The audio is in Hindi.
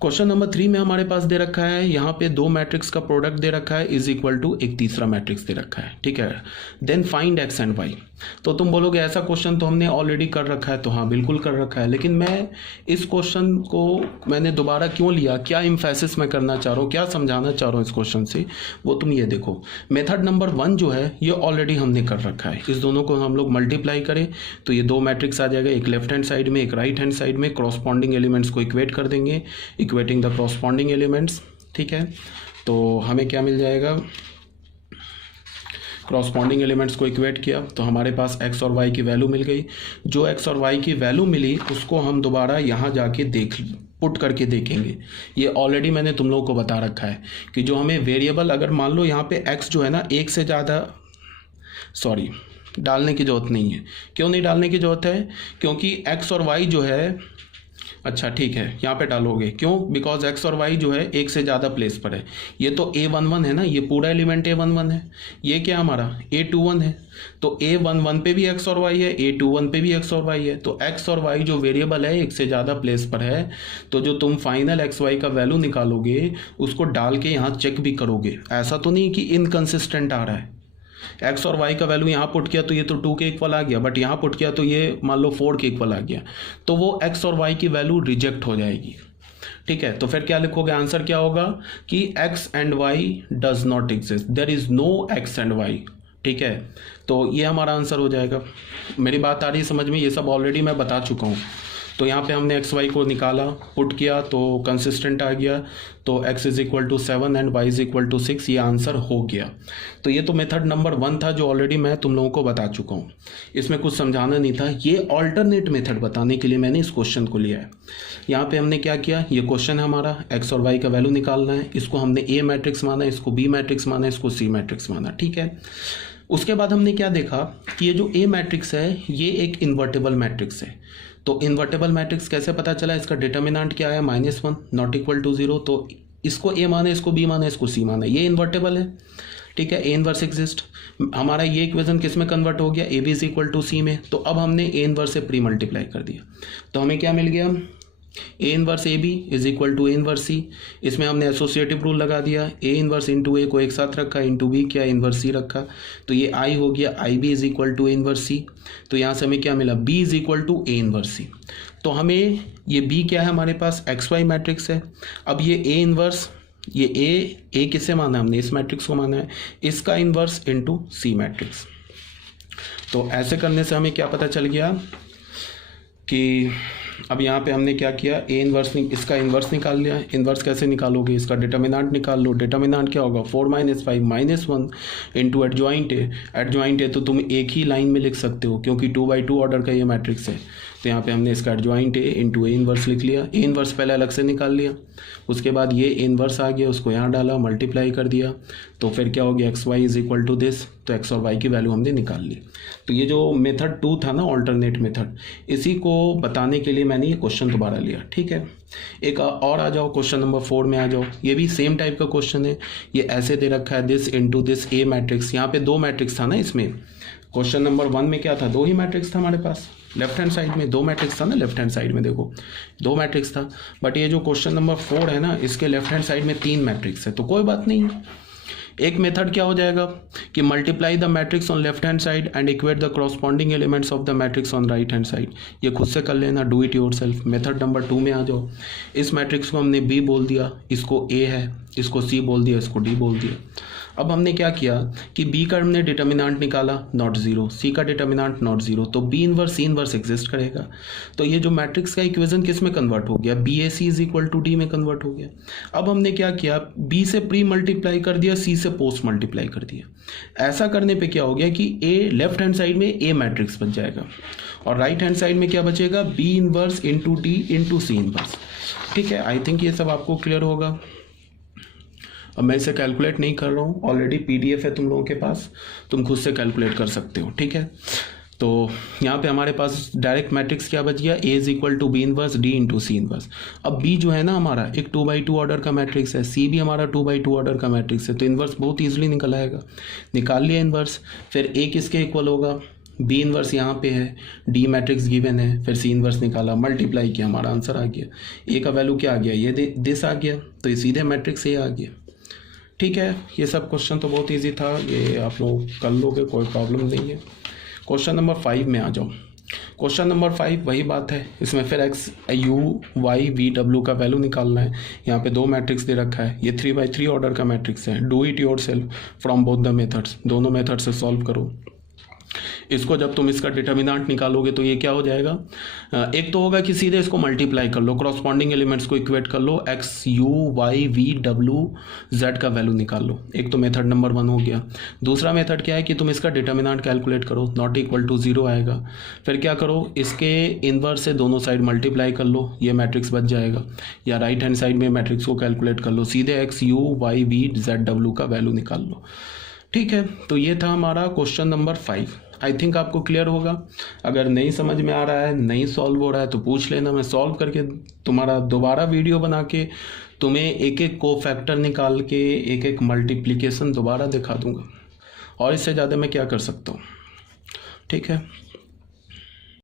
क्वेश्चन नंबर 3 में हमारे पास दे रखा है, यहाँ पे दो मैट्रिक्स का प्रोडक्ट दे रखा है इज इक्वल टू एक तीसरा मैट्रिक्स दे रखा है, ठीक है। Then find X and Y. तो तुम बोलोगे ऐसा क्वेश्चन तो हमने ऑलरेडी कर रखा है, तो हाँ बिल्कुल कर रखा है, लेकिन मैं इस क्वेश्चन को मैंने दोबारा क्यों लिया, क्या इम्फेसिस मैं करना चाह रहा हूँ, क्या समझाना चाह रहा हूँ इस क्वेश्चन से, वो तुम ये देखो। मेथड नंबर 1 जो है ये ऑलरेडी हमने कर रखा है, इस दोनों को हम लोग मल्टीप्लाई करें तो ये दो मैट्रिक्स आ जाएगा, एक लेफ्ट हैंड साइड में एक राइट हैंड साइड में, क्रॉसपॉन्डिंग एलिमेंट्स को इक्वेट कर देंगे, इक्वेटिंग द क्रॉसपॉन्डिंग एलिमेंट्स, ठीक है। तो हमें क्या मिल जाएगा, क्रॉसपॉन्डिंग एलिमेंट्स को इक्वेट किया तो हमारे पास x और y की वैल्यू मिल गई। जो x और y की वैल्यू मिली उसको हम दोबारा यहाँ जाके पुट करके देखेंगे। ये ऑलरेडी मैंने तुम लोगों को बता रखा है कि जो हमें वेरिएबल, अगर मान लो यहाँ पे x जो है ना एक से ज़्यादा, डालने की ज़रूरत नहीं है। क्यों नहीं डालने की ज़रूरत है, क्योंकि x और y जो है, अच्छा ठीक है यहाँ पे डालोगे, क्यों, बिकॉज x और y जो है एक से ज़्यादा प्लेस पर है। ये तो a11 है ना, ये पूरा एलिमेंट a11 है, ये क्या हमारा a21 है, तो a11 पे भी x और y है, a21 पे भी x और y है। तो x और y जो वेरिएबल है एक से ज़्यादा प्लेस पर है, तो जो तुम फाइनल x y का वैल्यू निकालोगे उसको डाल के यहाँ चेक भी करोगे। ऐसा तो नहीं कि इनकंसिस्टेंट आ रहा है, x और y का वैल्यू यहाँ पुट किया तो ये तो 2 के इक्वल आ गया, बट यहाँ पुट किया तो ये मान लो 4 के इक्वल आ गया, तो वो x और y की वैल्यू रिजेक्ट हो जाएगी, ठीक है। तो फिर क्या लिखोगे, आंसर क्या होगा कि x and y does not exist, there is no x and y, ठीक है। तो ये हमारा आंसर हो जाएगा। मेरी बात आ रही है समझ में, ये सब ऑलरेडी मैं बता चुका हूँ। तो यहाँ पे हमने एक्स वाई को निकाला, पुट किया तो कंसिस्टेंट आ गया, तो x is equal to 7 and y is equal to 6, ये आंसर हो गया। तो ये तो मेथड नंबर 1 था जो ऑलरेडी मैं तुम लोगों को बता चुका हूँ, इसमें कुछ समझाना नहीं था। ये ऑल्टरनेट मेथड बताने के लिए मैंने इस क्वेश्चन को लिया है। यहाँ पे हमने क्या किया, ये क्वेश्चन है हमारा, x और y का वैल्यू निकालना है, इसको हमने a मैट्रिक्स माना, इसको b मैट्रिक्स माना, इसको c मैट्रिक्स माना, ठीक है। उसके बाद हमने क्या देखा कि ये जो a मैट्रिक्स है ये एक इन्वर्टेबल मैट्रिक्स है। तो इन्वर्टेबल मैट्रिक्स कैसे पता चला, इसका डिटर्मिनेंट क्या है, -1 नॉट इक्वल टू 0, तो इसको a माना, इसको b माना, इसको c माना, ये इन्वर्टेबल है, ठीक है। a इनवर्स एग्जिस्ट, हमारा ये इक्वेशन किस में कन्वर्ट हो गया, A B is equal to C में। तो अब हमने a इनवर्स से प्री मल्टीप्लाई कर दिया, तो हमें क्या मिल गया, A inverse A B is equal to A inverse C. इसमें हमने एसोसिएटिव रूल लगा दिया, ए इनवर्स इंटू ए को एक साथ रखा, इंटू बी क्या इनवर्स सी रखा, तो ये आई हो गया, I B is equal to A inverse C. तो यहाँ से हमें क्या मिला, B is equal to A inverse C. तो हमें ये बी क्या है, हमारे पास एक्स वाई मैट्रिक्स है। अब ये ए इनवर्स, ये ए किसे माना हमने, इस मैट्रिक्स को माना है, इसका इनवर्स इंटू सी मैट्रिक्स। तो ऐसे करने से हमें क्या पता चल गया कि अब यहाँ पे हमने क्या किया, ए इनवर्स इसका इनवर्स निकाल लिया। इनवर्स कैसे निकालोगे, इसका डिटर्मिनेंट निकाल लो। डिटर्मिनेंट क्या होगा, 4 - 5 - 1 into adjoint A. Adjoint A तो तुम एक ही लाइन में लिख सकते हो क्योंकि 2x2 ऑर्डर का ये मैट्रिक्स है। तो यहाँ पे हमने इसका adjoint A into A inverse लिख लिया। ए इनवर्स पहले अलग से निकाल लिया, उसके बाद ये ए इनवर्स आ गया, उसको यहाँ डाला, मल्टीप्लाई कर दिया, तो फिर क्या हो गया, X Y is equal to this. तो एक्स और वाई की वैल्यू हमने निकाल ली। तो ये जो मेथड 2 था ना, ऑल्टरनेट मेथड, इसी को बताने के लिए मैंने ये क्वेश्चन दोबारा लिया, ठीक है। एक और आ जाओ, क्वेश्चन नंबर 4 में आ जाओ। ये भी सेम टाइप का क्वेश्चन है, ये ऐसे दे रखा है, this into this A matrix. यहाँ पे 2 मैट्रिक्स था ना, इसमें क्वेश्चन नंबर 1 में क्या था, 2 ही मैट्रिक्स था हमारे पास। लेफ्ट हैंड साइड में 2 मैट्रिक्स था ना, लेफ्ट हैंड साइड में देखो 2 मैट्रिक्स था, बट ये जो क्वेश्चन नंबर 4 है ना, इसके लेफ्ट हैंड साइड में 3 मैट्रिक्स है। तो कोई बात नहीं, एक मेथड क्या हो जाएगा कि multiply the matrix on left hand side and equate the corresponding elements of the matrix on right hand side. ये खुद से कर लेना, do it yourself. Method number 2 में आ जाओ। इस मैट्रिक्स को हमने बी बोल दिया, इसको ए है, इसको सी बोल दिया, इसको डी बोल दिया। अब हमने क्या किया कि बी का हमने डिटर्मिनेंट निकाला, नॉट 0, सी का डिटर्मिनेंट नॉट 0, तो B inverse C inverse exist करेगा। तो ये जो मैट्रिक्स का इक्वेशन किस में कन्वर्ट हो गया, B A C is equal to D में कन्वर्ट हो गया। अब हमने क्या किया, बी से प्री मल्टीप्लाई कर दिया, सी से पोस्ट मल्टीप्लाई कर दिया। ऐसा करने पे क्या हो गया कि ए लेफ्ट हैंड साइड में ए मैट्रिक्स बन जाएगा और राइट हैंड साइड में क्या बचेगा, B inverse into D into C inverse, ठीक है। आई थिंक ये सब आपको क्लियर होगा। अब मैं इसे कैलकुलेट नहीं कर रहा हूँ, ऑलरेडी पीडीएफ है तुम लोगों के पास, तुम खुद से कैलकुलेट कर सकते हो, ठीक है। तो यहाँ पे हमारे पास डायरेक्ट मैट्रिक्स क्या बच गया, A is equal to B inverse D into C inverse. अब बी जो है ना हमारा एक 2x2 ऑर्डर का मैट्रिक्स है, सी भी हमारा 2x2 ऑर्डर का मैट्रिक्स है, तो इनवर्स बहुत ईजिली निकल आएगा। निकाल लिया इनवर्स, फिर ए किसके इक्वल होगा, बी इनवर्स यहाँ पे है, डी मैट्रिक्स गिवन है, फिर सी इनवर्स निकाला, मल्टीप्लाई किया, हमारा आंसर आ गया। ए का वैल्यू क्या आ गया, ये दिस आ गया, तो ये सीधे मैट्रिक्स ए आ गया। ठीक है, ये सब क्वेश्चन तो बहुत इजी था, ये आप लोग कर लोगे, कोई प्रॉब्लम नहीं है। क्वेश्चन नंबर 5 में आ जाओ। क्वेश्चन नंबर 5 वही बात है, इसमें फिर x U Y V W का वैल्यू निकालना है। यहाँ पे 2 मैट्रिक्स दे रखा है, ये 3x3 ऑर्डर का मैट्रिक्स है। Do it your self from both the methods, दोनों मेथड से सॉल्व करो। इसको जब तुम इसका डिटर्मिनेंट निकालोगे तो ये क्या हो जाएगा, एक तो होगा कि सीधे इसको मल्टीप्लाई कर लो, क्रॉसपॉन्डिंग एलिमेंट्स को इक्वेट कर लो, X U Y V W Z का वैल्यू निकाल लो। एक तो मेथड नंबर 1 हो गया। दूसरा मेथड क्या है कि तुम इसका डिटर्मिनेंट कैलकुलेट करो, नॉट इक्वल टू 0 आएगा। फिर क्या करो, इसके इनवर्स से दोनों साइड मल्टीप्लाई कर लो, ये मैट्रिक्स बच जाएगा। या राइट हैंड साइड में मैट्रिक्स को कैलकुलेट कर लो, सीधे x U Y V Z W का वैल्यू निकाल लो। ठीक है, तो ये था हमारा क्वेश्चन नंबर 5। आई थिंक आपको क्लियर होगा। अगर नहीं समझ में आ रहा है, नहीं सॉल्व हो रहा है तो पूछ लेना, मैं सॉल्व करके तुम्हारा दोबारा वीडियो बना के तुम्हें एक एक को फैक्टर निकाल के एक एक मल्टीप्लिकेशन दोबारा दिखा दूंगा। और इससे ज़्यादा मैं क्या कर सकता हूँ। ठीक है।